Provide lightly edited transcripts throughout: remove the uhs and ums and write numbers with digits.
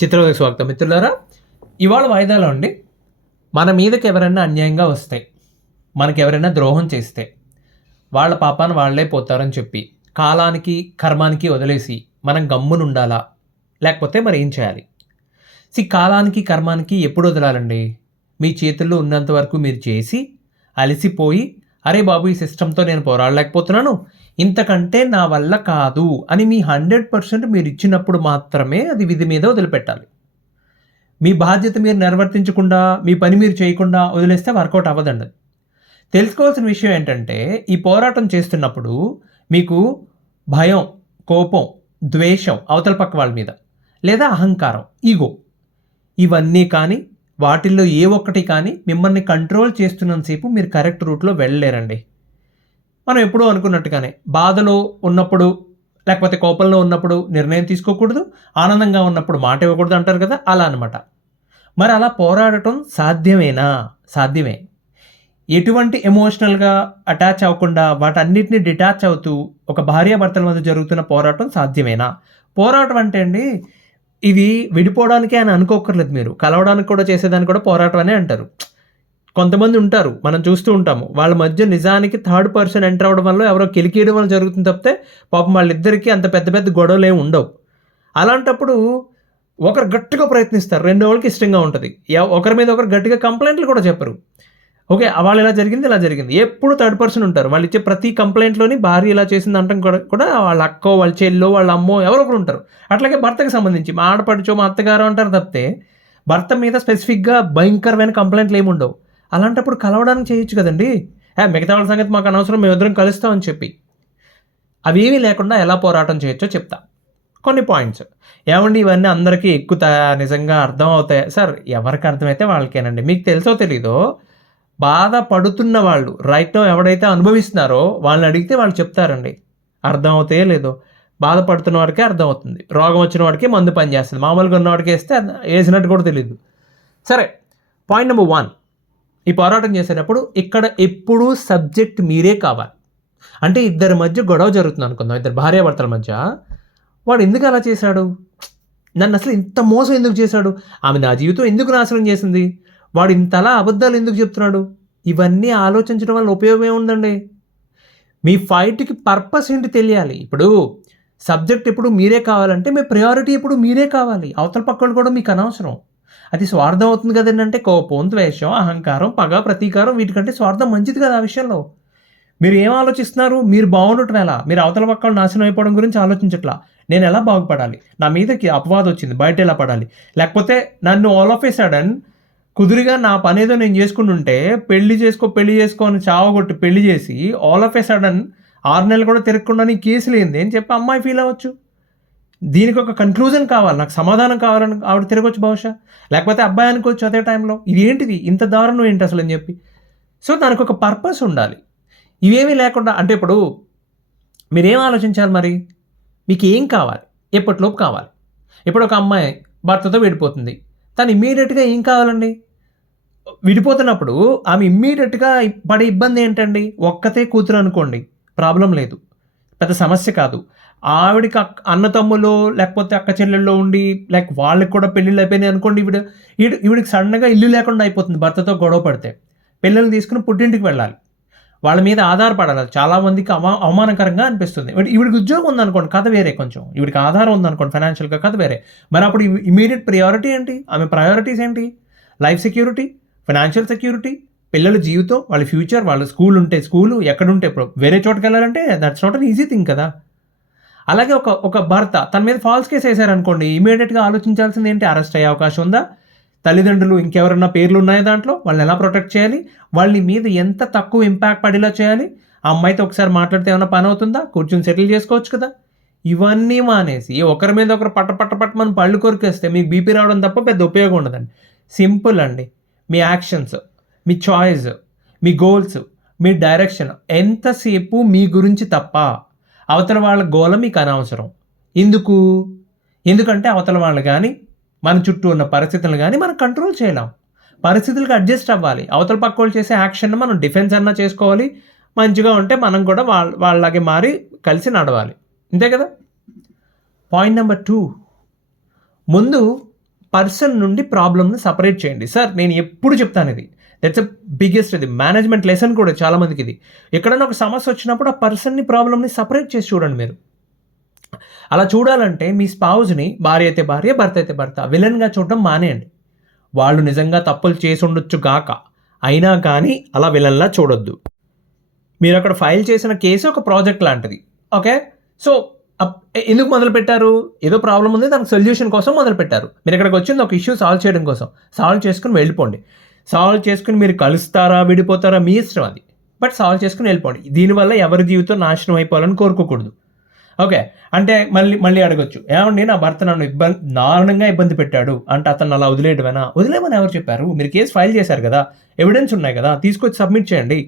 చిత్రవదకు స్వాగతం మిత్రులారా. ఇవాళ వాయిదాలో అండి, మన మీదకి ఎవరైనా అన్యాయంగా వస్తే, మనకి ఎవరైనా ద్రోహం చేస్తే వాళ్ళ పాపాన వాళ్ళే పోతారని చెప్పి కాలానికి కర్మానికి వదిలేసి మనం గమ్మునుండాలా, లేకపోతే మరి ఏం చేయాలి? కాలానికి కర్మానికి ఎప్పుడు వదలాలండి? మీ చేతుల్లో ఉన్నంత వరకు మీరు చేసి అలసిపోయి, అరే బాబు ఈ సిస్టంతో నేను పోరాడలేకపోతున్నాను, ఇంతకంటే నా వల్ల కాదు అని మీ 100% మీరు ఇచ్చినప్పుడు మాత్రమే అది విధి మీద వదిలిపెట్టాలి. మీ బాధ్యత మీరు నిర్వర్తించకుండా, మీ పని మీరు చేయకుండా వదిలేస్తే వర్కౌట్ అవ్వదండి. తెలుసుకోవాల్సిన విషయం ఏంటంటే, ఈ పోరాటం చేస్తున్నప్పుడు మీకు భయం, కోపం, ద్వేషం అవతల పక్క వాళ్ళ మీద, లేదా అహంకారం, ఈగో, ఇవన్నీ కానీ వాటిల్లో ఏ ఒక్కటి కానీ మిమ్మల్ని కంట్రోల్ చేస్తున్నంతసేపు మీరు కరెక్ట్ రూట్లో వెళ్ళలేరండి. మనం ఎప్పుడూ అనుకున్నట్టుగానే బాధలో ఉన్నప్పుడు, లేకపోతే కోపంలో ఉన్నప్పుడు నిర్ణయం తీసుకోకూడదు, ఆనందంగా ఉన్నప్పుడు మాట ఇవ్వకూడదు అంటారు కదా, అలా అనమాట. మరి అలా పోరాడటం సాధ్యమేనా? సాధ్యమే. ఎటువంటి ఎమోషనల్గా అటాచ్ అవ్వకుండా వాటన్నిటిని డిటాచ్ అవుతూ ఒక భార్యాభర్తల మధ్య జరుగుతున్న పోరాటం సాధ్యమేనా? పోరాటం అంటే అండి, ఇది విడిపోవడానికే అని అనుకోకర్లేదు మీరు. కలవడానికి కూడా చేసేదాన్ని కూడా పోరాటం అనే అంటారు. కొంతమంది ఉంటారు, మనం చూస్తూ ఉంటాము, వాళ్ళ మధ్య నిజానికి థర్డ్ పర్సన్ ఎంటర్ అవ్వడం వల్ల ఎవరో కెలికేయడం వల్ల జరుగుతుంది తప్పితే పాపం వాళ్ళిద్దరికీ అంత పెద్ద పెద్ద గొడవలు ఏమి ఉండవు. అలాంటప్పుడు ఒకరు గట్టిగా ప్రయత్నిస్తారు, రెండో వాళ్ళకి ఇష్టంగా ఉంటుంది. ఒకరి మీద ఒకరు గట్టిగా కంప్లైంట్లు కూడా చెప్పరు. ఓకే, వాళ్ళు ఇలా జరిగింది ఇలా జరిగింది, ఎప్పుడు థర్డ్ పర్సన్ ఉంటారు. వాళ్ళు ఇచ్చే ప్రతి కంప్లైంట్లోని భార్య ఇలా చేసింది అంటాం కూడా వాళ్ళ అక్కో, వాళ్ళ చెల్లో, వాళ్ళ అమ్మో ఎవరో ఒకరు ఉంటారు. అట్లాగే భర్తకు సంబంధించి మా ఆడపడుచో, మా అత్తగారు అంటారు తప్పితే భర్త మీద స్పెసిఫిక్గా భయంకరమైన కంప్లైంట్లు ఏమి ఉండవు. అలాంటప్పుడు కలవడానికి చేయొచ్చు కదండి. మిగతా వాళ్ళ సంగతి మాకు అనవసరం, మేమిద్దరం కలుస్తామని చెప్పి. అవేమీ లేకుండా ఎలా పోరాటం చేయొచ్చో చెప్తా. కొన్ని పాయింట్స్. ఏమండి ఇవన్నీ అందరికీ ఎక్కుతాయా, నిజంగా అర్థం అవుతాయా? సార్, ఎవరికి అర్థమైతే వాళ్ళకేనండి. మీకు తెలుసో తెలీదో, బాధపడుతున్న వాళ్ళు రైట్ నౌ ఎవడైతే అనుభవిస్తున్నారో వాళ్ళని అడిగితే వాళ్ళు చెప్తారండి. అర్థం అవుతాయో లేదో. బాధపడుతున్న వాడికే అర్థమవుతుంది. రోగం వచ్చిన వాడికి మందు పనిచేస్తుంది, మామూలుగా ఉన్నవాడికి వేస్తే వేసినట్టు కూడా తెలియదు. సరే, పాయింట్ నెంబర్ 1. ఈ పోరాటం చేసేటప్పుడు ఇక్కడ ఎప్పుడూ సబ్జెక్ట్ మీరే కావాలి. అంటే ఇద్దరి మధ్య గొడవ జరుగుతుంది అనుకుందాం, ఇద్దరు భార్యాభర్తల మధ్య. వాడు ఎందుకు అలా చేశాడు? నన్ను అసలు ఇంత మోసం ఎందుకు చేశాడు? ఆమె నా జీవితం ఎందుకు నాశనం చేసింది? వాడు ఇంతలా అబద్ధాలు ఎందుకు చెప్తున్నాడు? ఇవన్నీ ఆలోచించడం వల్ల ఉపయోగం ఏముందండి? మీ ఫైట్కి పర్పస్ ఏంటి తెలియాలి. ఇప్పుడు సబ్జెక్ట్ ఎప్పుడు మీరే కావాలంటే మీ ప్రయారిటీ ఎప్పుడు మీరే కావాలి. అవతల పక్కలు కూడా మీకు అనవసరం. అది స్వార్థం అవుతుంది కదండి. అంటే కోపం, ద్వేషం, అహంకారం, పగ, ప్రతీకారం, వీటికంటే స్వార్థం మంచిది కదా. ఆ విషయంలో మీరు ఏం ఆలోచిస్తున్నారు? మీరు బాగుండటం ఎలా? మీరు అవతల పక్కలు నాశనం అయిపోవడం గురించి ఆలోచించట్లా. నేను ఎలా బాగుపడాలి, నా మీదకి అపవాదం వచ్చింది, బయట ఎలా పడాలి, లేకపోతే నన్ను ఆల్ ఆఫ్ ఏ సడన్ కుదురుగా నా పనేదో నేను చేసుకుంటుంటే పెళ్లి చేసుకో అని చావగొట్టి పెళ్లి చేసి ఆల్ ఆఫ్ ఏ సడన్ 6 నెలలు కూడా తిరగకుండా నీ కేసులు ఏంది అని చెప్పి అమ్మాయి ఫీల్ అవ్వచ్చు. దీనికి ఒక కన్క్లూజన్ కావాలి, నాకు సమాధానం కావాలని ఆవిడ తిరగొచ్చు బహుశా, లేకపోతే అబ్బాయి అనుకోవచ్చు అదే టైంలో. ఇది ఏంటిది, ఇంత దారుణం ఏంటి అసలు అని చెప్పి. సో దానికి ఒక పర్పస్ ఉండాలి. ఇవేమీ లేకుండా అంటే ఇప్పుడు మీరేం ఆలోచించాలి మరి? మీకు ఏం కావాలి, ఎప్పటిలోపు కావాలి. ఇప్పుడు ఒక అమ్మాయి భర్తతో విడిపోతుంది, తను ఇమ్మీడియట్గా ఏం కావాలండి? విడిపోతున్నప్పుడు ఆమె ఇమ్మీడియట్గా పడే ఇబ్బంది ఏంటండి? ఒక్కతే కూతురు అనుకోండి, ప్రాబ్లం లేదు, పెద్ద సమస్య కాదు. ఆవిడికి అన్న తమ్ములో లేకపోతే అక్క చెల్లెల్లో ఉండి వాళ్ళకి కూడా పెళ్ళిళ్ళు అయిపోయినాయి అనుకోండి, ఈవిడికి సడన్గా ఇల్లు లేకుండా అయిపోతుంది భర్తతో గొడవ పడితే. పిల్లల్ని తీసుకుని పుట్టింటికి వెళ్ళాలి, వాళ్ళ మీద ఆధారపడాలి. చాలామందికి అవమానకరంగా అనిపిస్తుంది. ఈవిడికి ఉద్యోగం ఉందనుకోండి, కథ వేరే. కొంచెం ఈవిడికి ఆధారం ఉందనుకోండి ఫైనాన్షియల్గా, కథ వేరే. మరి అప్పుడు ఇమీడియట్ ప్రియారిటీ ఏంటి? ఆమె ప్రయారిటీస్ ఏంటి? లైఫ్ సెక్యూరిటీ, ఫైనాన్షియల్ సెక్యూరిటీ, పిల్లల జీవితం, వాళ్ళ ఫ్యూచర్, వాళ్ళ స్కూల్ ఉంటే స్కూలు, ఎక్కడుంటే ఇప్పుడు వేరే చోటుకి వెళ్ళాలంటే that's not an easy thing కదా. అలాగే ఒక భర్త తన మీద ఫాల్స్ కేసు వేశారనుకోండి, ఇమీడియట్గా ఆలోచించాల్సింది ఏంటి? అరెస్ట్ అయ్యే అవకాశం ఉందా? తల్లిదండ్రులు ఇంకెవరన్నా పేర్లు ఉన్నాయా దాంట్లో? వాళ్ళని ఎలా ప్రొటెక్ట్ చేయాలి? వాళ్ళ మీద ఎంత తక్కువ ఇంపాక్ట్ పడేలా చేయాలి? ఆ అమ్మాయితో ఒకసారి మాట్లాడితే ఏమైనా పని అవుతుందా? కూర్చొని సెటిల్ చేసుకోవచ్చు కదా. ఇవన్నీ మానేసి ఒకరి మీద ఒకరు పట్ట మనం పళ్ళు కొరికేస్తే మీకు బీపీ రావడం తప్ప పెద్ద ఉపయోగం ఉండదండి. సింపుల్ అండి. మీ యాక్షన్స్, మీ చాయిస్, మీ గోల్స్, మీ డైరెక్షన్ ఎంతసేపు మీ గురించి తప్ప అవతల వాళ్ళ గోల మీకు అనవసరం. ఎందుకంటే అవతల వాళ్ళు కానీ మన చుట్టూ ఉన్న పరిస్థితులను కానీ మనం కంట్రోల్ చేయలేం. పరిస్థితులకు అడ్జస్ట్ అవ్వాలి. అవతల పక్క వాళ్ళు చేసే యాక్షన్ మనం డిఫెన్స్ అన్నా చేసుకోవాలి. మంచిగా ఉంటే మనం కూడా వాళ్ళలాగే మారి కలిసి నడవాలి. అంతే కదా. పాయింట్ నెంబర్ 2, ముందు పర్సన్ నుండి ప్రాబ్లమ్ని సపరేట్ చేయండి. సార్ నేను ఎప్పుడు చెప్తాను ఇది, దట్స్ అ బిగ్గెస్ట్ ఇది మేనేజ్మెంట్ లెసన్ కూడా చాలామందికి ఇది. ఎక్కడైనా ఒక సమస్య వచ్చినప్పుడు ఆ పర్సన్ని ప్రాబ్లమ్ని సపరేట్ చేసి చూడండి మీరు. అలా చూడాలంటే మీ స్పౌజ్ని, భార్య అయితే భార్య, భర్త అయితే భర్త, విలన్గా చూడడం మానేయండి. వాళ్ళు నిజంగా తప్పులు చేసి ఉండొచ్చు గాక, అయినా కానీ అలా విలన్లా చూడొద్దు. మీరు అక్కడ ఫైల్ చేసిన కేసు ఒక ప్రాజెక్ట్ లాంటిది. ఓకే, సో ఎందుకు మొదలుపెట్టారు? ఏదో ప్రాబ్లం ఉంది, దానికి సొల్యూషన్ కోసం మొదలుపెట్టారు. మీరు ఇక్కడికి వచ్చింది ఒక ఇష్యూ సాల్వ్ చేయడం కోసం. సాల్వ్ చేసుకుని వెళ్ళిపోండి. సాల్వ్ చేసుకుని మీరు కలుస్తారా విడిపోతారా మీ ఇష్టం అది, బట్ సాల్వ్ చేసుకుని వెళ్ళిపోండి. దీనివల్ల ఎవరి జీవితం నాశనం అయిపోవాలని కోరుకోకూడదు. ఓకే, అంటే మళ్ళీ అడగొచ్చు, ఏమండి నా భర్త నన్ను దారుణంగా ఇబ్బంది పెట్టాడు అంటే అతను అలా వదిలేమని ఎవరు చెప్పారు? మీరు కేసు ఫైల్ చేశారు కదా, ఎవిడెన్స్ ఉన్నాయి కదా, తీసుకొచ్చి సబ్మిట్ చేయండి.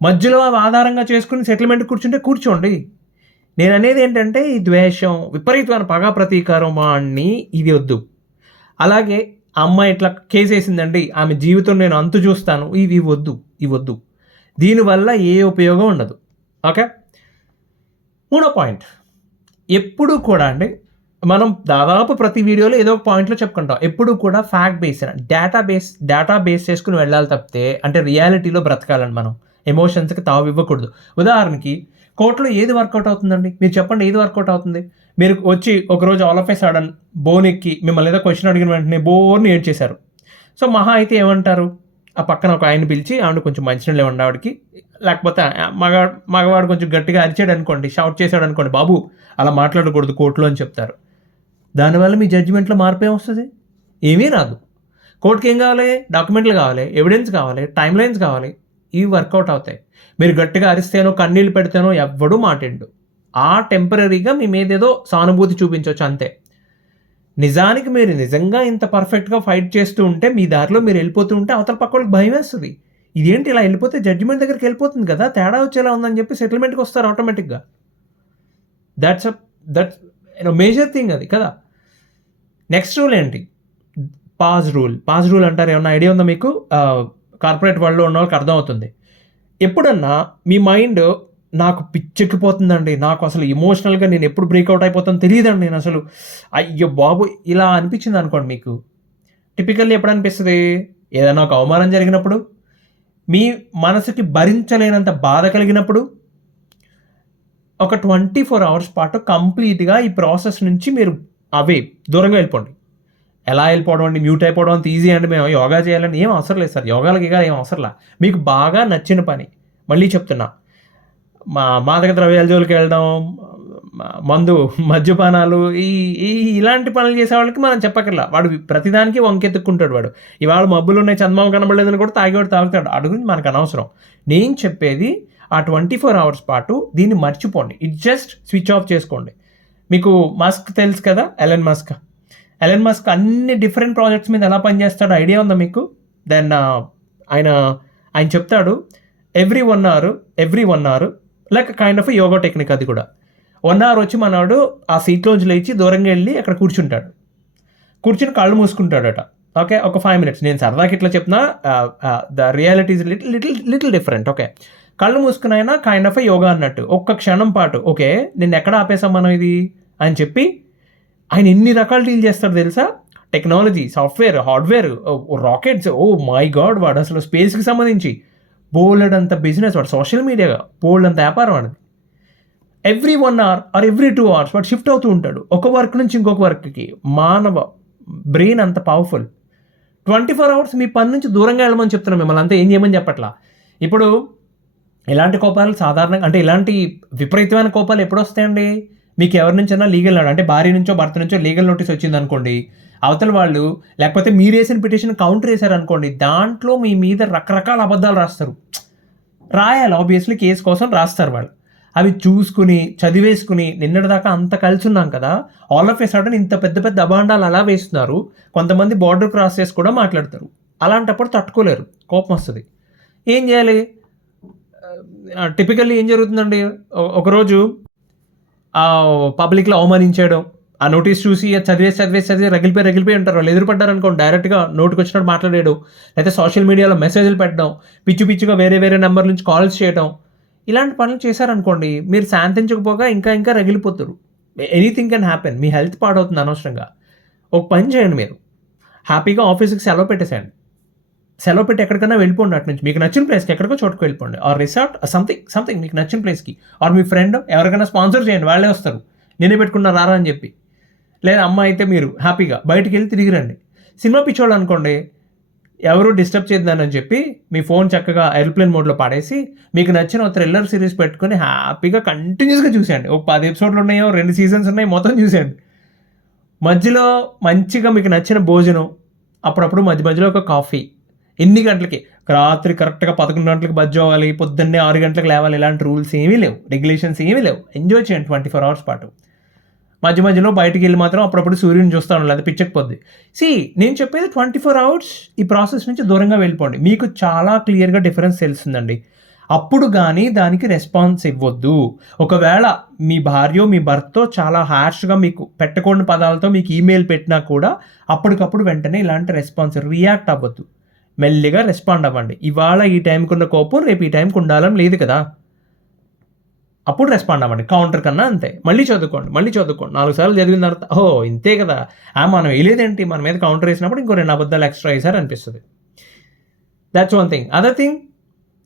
మధ్యలో అవి ఆధారంగా చేసుకుని సెటిల్మెంట్ కూర్చోండి. నేను అనేది ఏంటంటే ఈ ద్వేషం, విపరీతమైన పగా ప్రతీకారం అన్నీ ఇది వద్దు. అలాగే అమ్మాయి ఇట్లా కేసు వేసిందండి, ఆమె జీవితం నేను అంతు చూస్తాను, ఇవి వద్దు. దీనివల్ల ఏ ఉపయోగం ఉండదు. ఓకే, మూడో పాయింట్, ఎప్పుడు కూడా అండి మనం దాదాపు ప్రతి వీడియోలో ఏదో ఒక పాయింట్లో చెప్పుకుంటాం. ఎప్పుడు కూడా ఫ్యాక్ట్ బేస్ డేటా బేస్ చేసుకుని వెళ్ళాలి తప్పితే, అంటే రియాలిటీలో బ్రతకాలని మనం ఎమోషన్స్కి తావు ఇవ్వకూడదు. ఉదాహరణకి కోర్టులో ఏది వర్కౌట్ అవుతుందండి? మీరు చెప్పండి, ఏది వర్కౌట్ అవుతుంది? మీరు వచ్చి ఒకరోజు all of A sudden bone ఎక్కి మిమ్మల్ని ఏదో క్వశ్చన్ అడిగిన వెంటనే బోర్ని ఏడ్చేశారు. సో మహా అయితే ఏమంటారు? ఆ పక్కన ఒక ఆయన పిలిచి ఆవిడ కొంచెం మంచినీళ్ళు ఇవ్వండి ఆవిడకి, లేకపోతే మగవాడు కొంచెం గట్టిగా అరిచాడు అనుకోండి, షౌట్ చేశాడు అనుకోండి, బాబు అలా మాట్లాడకూడదు కోర్టులో అని చెప్తారు. దానివల్ల మీ జడ్జిమెంట్లో మార్పు ఏమొస్తుంది? ఏమీ రాదు. కోర్టుకి ఏం కావాలి? డాక్యుమెంట్లు కావాలి, ఎవిడెన్స్ కావాలి, టైమ్ లైన్స్ కావాలి. ఇవి వర్కౌట్ అవుతాయి. మీరు గట్టిగా అరిస్తేనో కన్నీళ్ళు పెడితేనో ఎవ్వడూ మాటిండు. ఆ టెంపరీగా మీ మీద ఏదో సానుభూతి చూపించవచ్చు అంతే. నిజానికి మీరు నిజంగా ఇంత పర్ఫెక్ట్గా ఫైట్ చేస్తూ ఉంటే, మీ దారిలో మీరు వెళ్ళిపోతూ ఉంటే అవతల పక్క వాళ్ళకి భయం వేస్తుంది. ఇదేంటి ఇలా వెళ్ళిపోతే జడ్జిమెంట్ దగ్గరికి వెళ్ళిపోతుంది కదా, తేడా వచ్చేలా ఉందని చెప్పి సెటిల్మెంట్కి వస్తారు ఆటోమేటిక్గా. దట్స్ మేజర్ థింగ్ అది కదా. నెక్స్ట్ రూల్ ఏంటి? పాజ్ రూల్ అంటారు. ఏమన్నా ఐడియా ఉందా మీకు? కార్పొరేట్ వరల్డ్లో ఉన్న వాళ్ళకి అర్థమవుతుంది. ఎప్పుడన్నా మీ మైండ్ నాకు పిచ్చెక్కిపోతుందండి, నాకు అసలు ఎమోషనల్గా నేను ఎప్పుడు బ్రేక్అవుట్ అయిపోతానో తెలియదండి, నేను అసలు అయ్యో బాబు ఇలా అనిపించింది అనుకోండి మీకు. టిపికల్లీ ఎప్పుడు అనిపిస్తుంది? ఏదైనా ఒక అవమానం జరిగినప్పుడు, మీ మనసుకి భరించలేనంత బాధ కలిగినప్పుడు, ఒక 24 hours పాటు కంప్లీట్గా ఈ ప్రాసెస్ నుంచి మీరు దూరంగా వెళ్ళిపోండి. ఎలా వెళ్ళిపోవడం అండి? మ్యూట్ అయిపోవడం అంత ఈజీ అండి. మేము యోగా చేయాలని ఏం అవసరం లేదు సార్, యోగాలకి ఏం అవసరంలా. మీకు బాగా నచ్చిన పని, మళ్ళీ చెప్తున్నా, మాదక ద్రవ్యాల జోలికి వెళ్ళడం, మద్యపానాలు, ఇలాంటి పనులు చేసే వాళ్ళకి మనం చెప్పక్కర్లా. వాడు ప్రతిదానికి వంకెత్తుక్కుంటాడు. వాడు ఇవాళ మబ్బులు ఉన్నాయి, చందమామ కనబడలేదని కూడా తాగుతాడు. అడుగు మనకు అనవసరం. నేను చెప్పేది ఆ 24 hours పాటు దీన్ని మర్చిపోండి. ఇట్ జస్ట్ స్విచ్ ఆఫ్ చేసుకోండి. మీకు మస్క్ తెలుసు కదా, ఎలన్ మస్క్ అన్ని డిఫరెంట్ ప్రాజెక్ట్స్ మీద ఎలా పనిచేస్తాడో ఐడియా ఉందా మీకు? దెన్ ఆయన చెప్తాడు, every one hour like kind of yoga technique. అది కూడా 1 hour వచ్చి మనవాడు ఆ సీట్లోంచి లేచి దూరంగా వెళ్ళి అక్కడ కూర్చుని కళ్ళు మూసుకుంటాడట. ఓకే, ఒక 5 minutes. నేను సరదాకి ఇట్లా చెప్తున్నా, the reality is little different. Okay, కళ్ళు మూసుకుని అయినా కైండ్ ఆఫ్ యోగా అన్నట్టు ఒక్క క్షణం పాటు. ఓకే, నేను ఎక్కడ ఆపేసాం మనం ఇది అని చెప్పి ఆయన ఎన్ని రకాలు డీల్ చేస్తాడు తెలుసా? Technology, software, hardware, rockets, oh my God, వాడు అసలు స్పేస్కి సంబంధించి బోల్డ్ అంత బిజినెస్, వాడు సోషల్ మీడియాగా బోల్డ్ అంత వ్యాపారం వాడిది. Every 1 hour or every 2 hours వాడు షిఫ్ట్ అవుతూ ఉంటాడు ఒక వర్క్ నుంచి ఇంకొక వర్క్కి. మానవ బ్రెయిన్ అంత పవర్ఫుల్. 24 hours మీ పని నుంచి దూరంగా వెళ్ళమని చెప్తున్నాను మిమ్మల్ని, అంతా ఏం చేయమని చెప్పట్లా. ఇప్పుడు ఇలాంటి కోపాలు సాధారణంగా, అంటే ఇలాంటి విపరీతమైన కోపాలు ఎప్పుడు వస్తాయండి? మీకు ఎవరి నుంచైనా లీగల్, అంటే భార్య నుంచో భర్త నుంచో లీగల్ నోటీస్ వచ్చింది అనుకోండి, అవతల వాళ్ళు లేకపోతే మీరు వేసిన పిటిషన్ కౌంటర్ వేశారనుకోండి, దాంట్లో మీ మీద రకరకాల అబద్ధాలు రాయాలి. ఆబ్వియస్లీ కేసు కోసం రాస్తారు వాళ్ళు. అవి చూసుకుని చదివేసుకుని నిన్నటిదాకా అంత కలిసి ఉన్నాం కదా, ఆల్ ఆఫ్ ఏ సడన్ ఇంత పెద్ద పెద్ద అబాండాలు అలా వేస్తున్నారు. కొంతమంది బార్డర్ క్రాస్ చేసి కూడా మాట్లాడతారు. అలాంటప్పుడు తట్టుకోలేరు, కోపం వస్తుంది. ఏం చేయాలి? టిపికల్లీ ఏం జరుగుతుందండి, ఒకరోజు పబ్లిక్లో అవమానించడం, ఆ నోటీస్ చూసి చదివేసి రగిలిపోయి ఉంటారు. వాళ్ళు ఎదురుపడ్డారు అనుకోండి, డైరెక్ట్గా నోటికి వచ్చినట్టు మాట్లాడేయడం, లేకపోతే సోషల్ మీడియాలో మెసేజ్లు పెట్టడం, పిచ్చిగా వేరే నెంబర్ నుంచి కాల్స్ చేయడం, ఇలాంటి పనులు చేశారనుకోండి, మీరు శాంతించకపోగా ఇంకా రగిలిపోతారు. Anything can happen. మీ హెల్త్ పాడవుతుంది అనవసరంగా. ఒక పని చేయండి, మీరు హ్యాపీగా ఆఫీస్కి సెలవు పెట్టేసేయండి. సెలవు పెట్టి ఎక్కడికైనా వెళ్ళిపోండి అటు నుంచి. మీకు నచ్చిన ప్లేస్కి ఎక్కడికో చోటుకు వెళ్ళిపోండి. ఆర్ రిసార్ట్ సంథింగ్ మీకు నచ్చిన ప్లేస్కి. ఆర్ మీ ఫ్రెండ్ ఎవరికైనా స్పాన్సర్ చేయండి, వాళ్ళే వస్తారు, నేనే పెట్టుకున్నా రారా అని చెప్పి. లేదా అమ్మ అయితే మీరు హ్యాపీగా బయటికి వెళ్ళి తిరిగి రండి. సినిమా పిచ్చోళ్ళు అనుకోండి, ఎవరు డిస్టర్బ్ చేద్దానని చెప్పి మీ ఫోన్ చక్కగా ఏరోప్లేన్ మోడ్లో పాడేసి మీకు నచ్చిన ఒక థ్రిల్లర్ సిరీస్ పెట్టుకొని హ్యాపీగా కంటిన్యూస్గా చూసేయండి. ఒక 10 ఎపిసోడ్లు ఉన్నాయో, 2 సీజన్స్ ఉన్నాయి, మొత్తం చూసేయండి. మధ్యలో మంచిగా మీకు నచ్చిన భోజనం, అప్పుడప్పుడు మధ్యలో ఒక కాఫీ. ఎన్ని గంటలకి? రాత్రి కరెక్ట్గా 11 గంటలకు బజ్జ అవ్వాలి, పొద్దున్నే 6 గంటలకు లేవాలి, ఇలాంటి రూల్స్ ఏమీ లేవు, రెగ్యులేషన్స్ ఏమీ లేవు. ఎంజాయ్ చేయండి 24 hours పాటు. మధ్యలో బయటికి వెళ్ళి మాత్రం అప్పుడప్పుడు సూర్యుని చూస్తాను, లేదా పిచ్చకపోద్ది. నేను చెప్పేది 24 hours ఈ ప్రాసెస్ నుంచి దూరంగా వెళ్ళిపోండి. మీకు చాలా క్లియర్గా డిఫరెన్స్ తెలుస్తుందండి. అప్పుడు కానీ దానికి రెస్పాన్స్ ఇవ్వద్దు. ఒకవేళ మీ భార్యో మీ భర్తో చాలా హార్ష్గా మీకు పెట్టకూడని పదాలతో మీకు ఈమెయిల్ పెట్టినా కూడా అప్పటికప్పుడు వెంటనే ఇలాంటి రెస్పాన్స్ రియాక్ట్ అవ్వద్దు. మెల్లిగా రెస్పాండ్ అవ్వండి. ఇవాళ ఈ టైంకి ఉన్న కోపం రేపు ఈ టైంకి ఉండాలని లేదు కదా, అప్పుడు రెస్పాండ్ అవ్వండి. కౌంటర్ కన్నా అంతే. మళ్ళీ చదువుకోండి 4 సార్లు చదివిన తర్వాత ఇంతే కదా, మనం వేయలేదేంటి, మన మీద కౌంటర్ వేసినప్పుడు ఇంకో 2 అబద్ధాలు ఎక్స్ట్రా వేసారు అనిపిస్తుంది. That's one thing. Other thing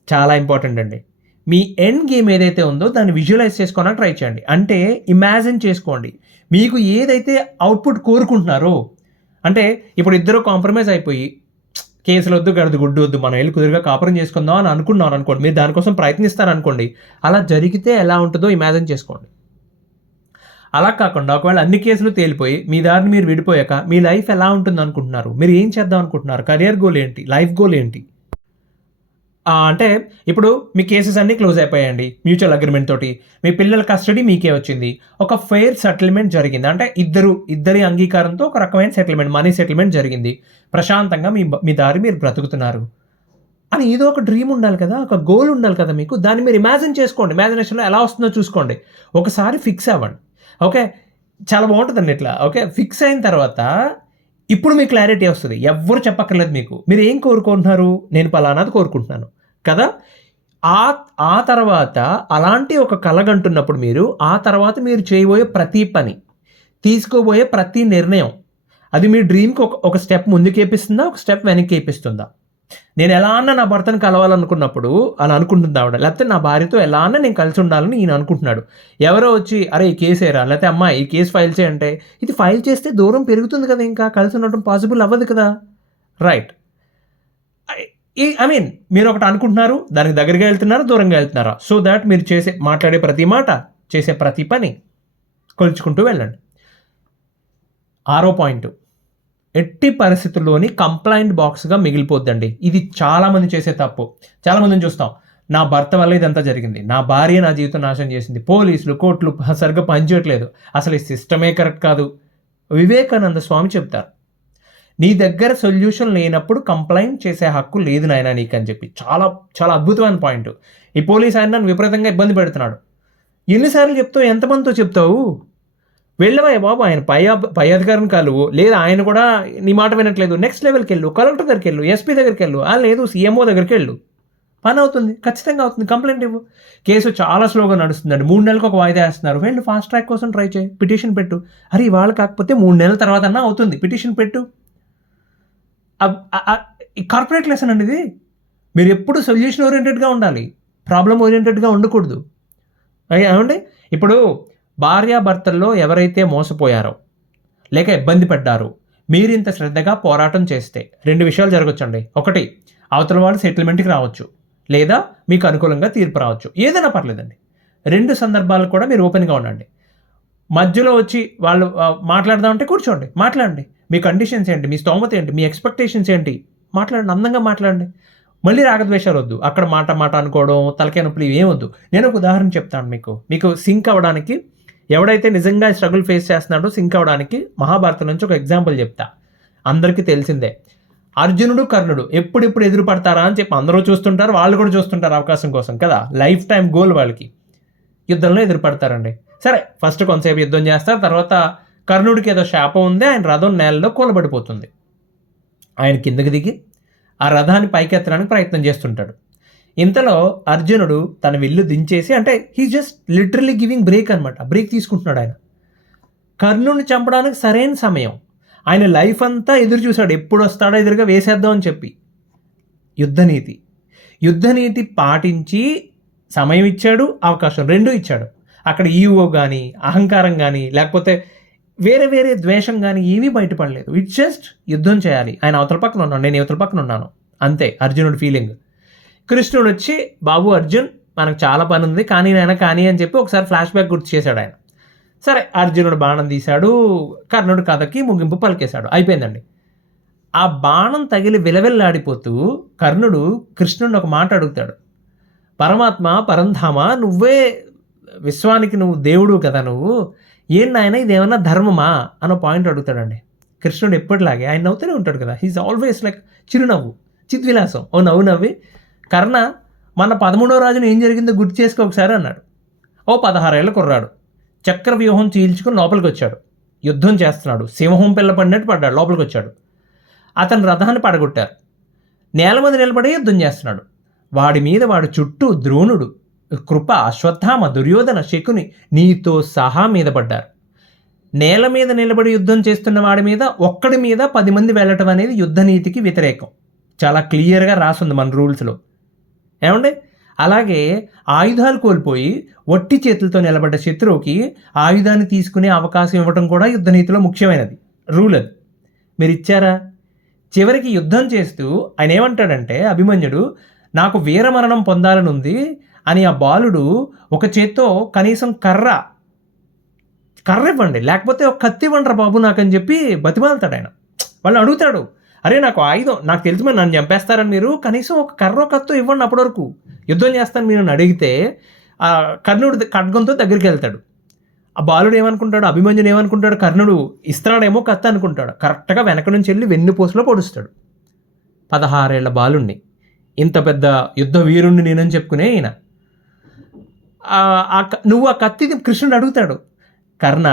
చాలా ఇంపార్టెంట్ అండి. మీ ఎండ్ గేమ్ ఏదైతే ఉందో దాన్ని విజువలైజ్ చేసుకోవడానికి ట్రై చేయండి. అంటే ఇమాజిన్ చేసుకోండి మీకు ఏదైతే అవుట్పుట్ కోరుకుంటున్నారో. అంటే ఇప్పుడు ఇద్దరు కాంప్రమైజ్ అయిపోయి కేసులు వద్దు, గడదు గుడ్డు వద్దు, మనం వెళ్ళి కుదురుగా కాపురం చేసుకుందాం అని అనుకున్నాను అనుకోండి, మీరు దానికోసం ప్రయత్నిస్తారనుకోండి, అలా జరిగితే ఎలా ఉంటుందో ఇమాజిన్ చేసుకోండి. అలా కాకుండా ఒకవేళ అన్ని కేసులు తేలిపోయి మీ దారిని మీరు విడిపోయాక మీ లైఫ్ ఎలా ఉంటుంది అనుకుంటున్నారు, మీరు ఏం చేద్దాం అనుకుంటున్నారు, కెరియర్ గోల్ ఏంటి, లైఫ్ గోల్ ఏంటి? అంటే ఇప్పుడు మీ కేసెస్ అన్నీ క్లోజ్ అయిపోయాయండి మ్యూచువల్ అగ్రిమెంట్ తోటి, మీ పిల్లల కస్టడీ మీకే వచ్చింది, ఒక ఫెయిర్ సెటిల్మెంట్ జరిగింది, అంటే ఇద్దరి అంగీకారంతో ఒక రకమైన సెటిల్మెంట్, మనీ సెటిల్మెంట్ జరిగింది, ప్రశాంతంగా మీ దారి మీరు బ్రతుకుతున్నారు అని ఏదో ఒక డ్రీమ్ ఉండాలి కదా, ఒక గోల్ ఉండాలి కదా మీకు. దాన్ని మీరు ఇమాజిన్ చేసుకోండి. ఇమాజినేషన్లో ఎలా వస్తుందో చూసుకోండి. ఒకసారి ఫిక్స్ అవ్వండి. ఓకే, చాలా బాగుంటుందండి ఇట్లా. ఓకే, ఫిక్స్ అయిన తర్వాత ఇప్పుడు మీకు క్లారిటీ వస్తుంది. ఎవ్వరు చెప్పక్కర్లేదు మీకు, మీరు ఏం కోరుకుంటున్నారు, నేను పలానాది కోరుకుంటున్నాను కదా. ఆ తర్వాత అలాంటి ఒక కలగంటున్నప్పుడు మీరు ఆ తర్వాత మీరు చేయబోయే ప్రతి పని, తీసుకోబోయే ప్రతి నిర్ణయం, అది మీ డ్రీమ్కి ఒక స్టెప్ ముందుకు వేపిస్తుందా, ఒక స్టెప్ వెనక్కి వేపిస్తుందా? నేను ఎలా అన్నా నా భర్తను కలవాలనుకున్నప్పుడు అలా అనుకుంటుంది ఆవిడ, లేకపోతే నా భార్యతో ఎలా అన్నా నేను కలిసి ఉండాలని ఈయన అనుకుంటున్నాడు. ఎవరో వచ్చి అరే ఈ కేసు ఏరా, లేకపోతే అమ్మా ఈ కేసు ఫైల్ చేయంటే, ఇది ఫైల్ చేస్తే దూరం పెరుగుతుంది కదా, ఇంకా కలిసి ఉండటం పాసిబుల్ అవ్వదు కదా. రైట్. మీరు ఒకటి అనుకుంటున్నారు, దానికి దగ్గరగా వెళ్తున్నారా, దూరంగా వెళ్తున్నారా? సో దాట్ మీరు మాట్లాడే ప్రతి మాట, చేసే ప్రతి పని కొలుచుకుంటూ వెళ్ళండి. 6వ పాయింట్, ఎట్టి పరిస్థితుల్లోని కంప్లైంట్ బాక్స్గా మిగిలిపోద్దండి. ఇది చాలామంది చేసే తప్పు. చాలామందిని చూస్తాం, నా భర్త వల్ల ఇదంతా జరిగింది, నా భార్య నా జీవితం నాశనం చేసింది, పోలీసులు కోర్టులు సరిగ్గా పనిచేయట్లేదు, అసలు ఈ సిస్టమే కరెక్ట్ కాదు. వివేకానంద స్వామి చెప్తారు, నీ దగ్గర సొల్యూషన్ లేనప్పుడు కంప్లైంట్ చేసే హక్కు లేదు నాయన నీకు అని చెప్పి. చాలా చాలా అద్భుతమైన పాయింట్. ఈ పోలీస్ ఆయన నన్ను విపరీతంగా ఇబ్బంది పెడుతున్నాడు, ఎన్నిసార్లు చెప్తావు, ఎంతమందితో చెప్తావు? వెళ్ళవా బాబు, ఆయన పై అధికారిని కలువు, లేదా ఆయన కూడా నీ మాట వినట్లేదు, నెక్స్ట్ లెవెల్కి వెళ్ళు, కలెక్టర్ దగ్గరికి వెళ్ళు, ఎస్పీ దగ్గరికి వెళ్ళు, లేదు సీఎంఓ దగ్గరికి వెళ్ళు, పని అవుతుంది, ఖచ్చితంగా అవుతుంది. కంప్లైంట్ ఇవ్వు. కేసు చాలా స్లోగా నడుస్తుందండి, 3 నెలలకు ఒక వాయిదా వేస్తున్నారు, వెళ్ళు ఫాస్ట్ ట్రాక్ కోసం ట్రై చేయి, పిటిషన్ పెట్టు. అరే ఇవాళ కాకపోతే 3 నెలల తర్వాత అన్నా అవుతుంది, పిటిషన్ పెట్టు. ఈ కార్పొరేట్ లెసన్ అండి ఇది. మీరు ఎప్పుడు సొల్యూషన్ ఓరియంటెడ్గా ఉండాలి, ప్రాబ్లం ఓరియంటెడ్గా ఉండకూడదు. ఏమండి, ఇప్పుడు భార్యాభర్తల్లో ఎవరైతే మోసపోయారో లేక ఇబ్బంది పడ్డారో, మీరు ఇంత శ్రద్ధగా పోరాటం చేస్తే 2 విషయాలు జరగచ్చండి. ఒకటి, అవతల వాళ్ళు సెటిల్మెంట్కి రావచ్చు, లేదా మీకు అనుకూలంగా తీర్పు రావచ్చు, ఏదైనా పర్లేదండి. 2 సందర్భాలు కూడా మీరు ఓపెన్గా ఉండండి. మధ్యలో వచ్చి వాళ్ళు మాట్లాడదామంటే కూర్చోండి, మాట్లాడండి. మీ కండిషన్స్ ఏంటి, మీ స్తోమత ఏంటి, మీ ఎక్స్పెక్టేషన్స్ ఏంటి, మాట్లాడండి, అందంగా మాట్లాడండి. మళ్ళీ రాగద్వేషాలు వద్దు, అక్కడ మాట అనుకోవడం, తలకాయ నొప్పులు ఏమొద్దు. నేను ఒక ఉదాహరణ చెప్తాను మీకు సింక్ అవ్వడానికి. ఎవడైతే నిజంగా స్ట్రగుల్ ఫేస్ చేస్తున్నాడో సింక్ అవ్వడానికి మహాభారతం నుంచి ఒక ఎగ్జాంపుల్ చెప్తా. అందరికీ తెలిసిందే, అర్జునుడు కర్ణుడు ఎప్పుడెప్పుడు ఎదురు పడతారా అని చెప్పి అందరూ చూస్తుంటారు, వాళ్ళు కూడా చూస్తుంటారు అవకాశం కోసం కదా. లైఫ్ టైం గోల్ వాళ్ళకి, యుద్ధంలో ఎదురు పడతారండి. సరే, ఫస్ట్ కొంతసేపు యుద్ధం చేస్తారు, తర్వాత కర్ణుడికి ఏదో శాపం ఉంది, ఆయన రథం నేలలో కూలబడిపోతుంది. ఆయన కిందకి దిగి ఆ రథాన్ని పైకెత్తడానికి ప్రయత్నం చేస్తుంటాడు. ఇంతలో అర్జునుడు తన విల్లు దించేసి, అంటే he just literally giving break అనమాట, బ్రేక్ తీసుకుంటున్నాడు ఆయన. కర్ణుడిని చంపడానికి సరైన సమయం. ఆయన లైఫ్ అంతా ఎదురు చూశాడు, ఎప్పుడు వస్తాడో ఎదురుగా వేసేద్దాం అని చెప్పి. యుద్ధనీతి పాటించి సమయం ఇచ్చాడు, అవకాశం రెండూ ఇచ్చాడు. అక్కడ ఈగో కానీ, అహంకారం కానీ, లేకపోతే వేరే వేరే ద్వేషం కానీ ఏమీ బయటపడలేదు. ఇట్స్ జస్ట్ యుద్ధం చేయాలి, ఆయన అవతల పక్కన ఉన్నాను, నేను ఇవతల పక్కన ఉన్నాను, అంతే అర్జునుడి ఫీలింగ్. కృష్ణుడు వచ్చి, బాబు అర్జున్ మనకు చాలా పని ఉంది, కానీ నాయన కానీ అని చెప్పి ఒకసారి ఫ్లాష్ బ్యాక్ గుర్తు చేశాడు ఆయన. సరే, అర్జునుడు బాణం తీశాడు, కర్ణుడు కథకి ముగింపు పలికేశాడు, అయిపోయిందండి. ఆ బాణం తగిలి విలవిల్లాడిపోతూ కర్ణుడు కృష్ణుడిని ఒక మాట అడుగుతాడు, పరమాత్మ పరంధామ, నువ్వే విశ్వానికి నువ్వు దేవుడు కదా, నువ్వు ఏం నాయన ఇదేమన్నా ధర్మమా అన్న పాయింట్ అడుగుతాడండి. కృష్ణుడు ఎప్పటిలాగే ఆయన నవ్వుతూనే ఉంటాడు కదా, హీఈస్ ఆల్వేస్ లైక్ చిరునవ్వు, చిద్విలాసం. ఓ నవ్వు నవ్వి, కర్ణ మన 13వ రాజును ఏం జరిగిందో గుర్తు చేసుకో ఒకసారి అన్నాడు. 16 ఏళ్ళ కుర్రాడు చక్రవ్యూహం చీల్చుకుని లోపలికి వచ్చాడు, యుద్ధం చేస్తున్నాడు, సింహం పిల్ల పడినట్టు పడ్డాడు, లోపలికి వచ్చాడు. అతని రథాన్ని పడగొట్టారు, నేల మీద నిలబడి యుద్ధం చేస్తున్నాడు. వాడి మీద వాడి చుట్టూ ద్రోణుడు, కృప, అశ్వత్థామ, దుర్యోధన, శకుని నీతో సహా మీద పడ్డారు. నేల మీద నిలబడి యుద్ధం చేస్తున్న వాడి మీద ఒక్కడి మీద 10 మంది వెళ్ళటం అనేది యుద్ధ నీతికి వ్యతిరేకం. చాలా క్లియర్గా రాసుంది మన రూల్స్లో, ఏమండి? అలాగే ఆయుధాలు కోల్పోయి ఒట్టి చేతులతో నిలబడ్డ శత్రువుకి ఆయుధాన్ని తీసుకునే అవకాశం ఇవ్వడం కూడా యుద్ధనీతిలో ముఖ్యమైనది రూల్. అది మీరు ఇచ్చారా? చివరికి యుద్ధం చేస్తూ ఆయన ఏమంటాడంటే, అభిమన్యుడు నాకు వీరమరణం పొందాలని ఉంది అని ఆ బాలుడు ఒక చేత్తో కనీసం కర్ర ఇవ్వండి, లేకపోతే ఒక కత్తి ఇవ్వండిరా బాబు నాకని చెప్పి బతిమాలుతాడు ఆయన. వాళ్ళని అడుగుతాడు, అరే నాకు ఆయుధం నాకు తెలిసి మీరు నన్ను చంపేస్తారని, మీరు కనీసం ఒక కత్తో ఇవ్వండి, అప్పటి వరకు యుద్ధం చేస్తాను మీరు అడిగితే ఆ కర్ణుడు ఖడ్గంతో దగ్గరికి వెళ్తాడు. ఆ బాలుడు ఏమనుకుంటాడు, అభిమన్యుడు ఏమనుకుంటాడు, కర్ణుడు ఇస్తున్నాడేమో కత్తి అనుకుంటాడు. కరెక్ట్గా వెనక నుంచి వెళ్ళి వెన్నుపూసలో పొడుస్తాడు 16 ఏళ్ల బాలుణ్ణి. ఇంత పెద్ద యుద్ధ వీరుణ్ణి నేనని చెప్పుకునే ఈయన. నువ్వు ఆ కత్తి కృష్ణుడు అడుగుతాడు, కర్ణ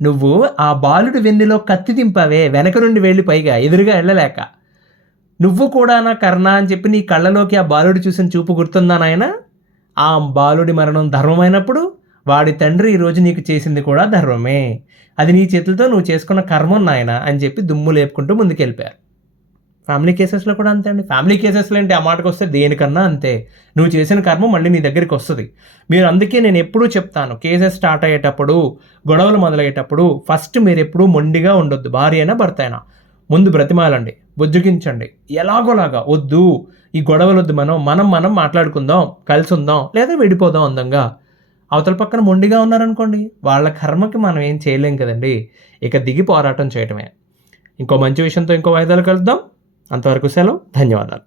నువ్వు ఆ బాలుడి వెన్నులో కత్తి దింపావే వెనక నుండి వెళ్ళి, పైగా ఎదురుగా వెళ్ళలేక, నువ్వు కూడా నా కర్ణ అని చెప్పి నీ కళ్ళలోకి ఆ బాలుడు చూసిన చూపు గుర్తుందా నాయన? ఆ బాలుడి మరణం ధర్మమైనప్పుడు వాడి తండ్రి ఈరోజు నీకు చేసింది కూడా ధర్మమే, అది నీ చేతులతో నువ్వు చేసుకున్న కర్మం నాయన అని చెప్పి దుమ్ము లేపుకుంటూ ముందుకెళ్ళిపోయారు. ఫ్యామిలీ కేసెస్లో కూడా అంతే అండి. ఫ్యామిలీ కేసెస్లో ఏంటి, ఆ మాటకు వస్తే దేనికన్నా అంతే, నువ్వు చేసిన కర్మ మళ్ళీ నీ దగ్గరికి వస్తుంది. మీరు అందుకే నేను ఎప్పుడూ చెప్తాను, కేసెస్ స్టార్ట్ అయ్యేటప్పుడు, గొడవలు మొదలయ్యేటప్పుడు ఫస్ట్ మీరు ఎప్పుడూ మొండిగా ఉండొద్దు. భార్య అయినా భర్త అయినా ముందు బ్రతిమాలండి, బుజ్జగించండి, ఎలాగోలాగా వద్దు ఈ గొడవలు వద్దు, మనం మాట్లాడుకుందాం, కలిసి ఉందాం, లేదా విడిపోదాం అందంగా. అవతల పక్కన మొండిగా ఉన్నారనుకోండి, వాళ్ళ కర్మకి మనం ఏం చేయలేం కదండి, ఇక దిగి పోరాటం చేయటమే. ఇంకో మంచి విషయంతో ఇంకో వాయిదాలు కలుద్దాం. అంతవరకు సెలవు, ధన్యవాదాలు.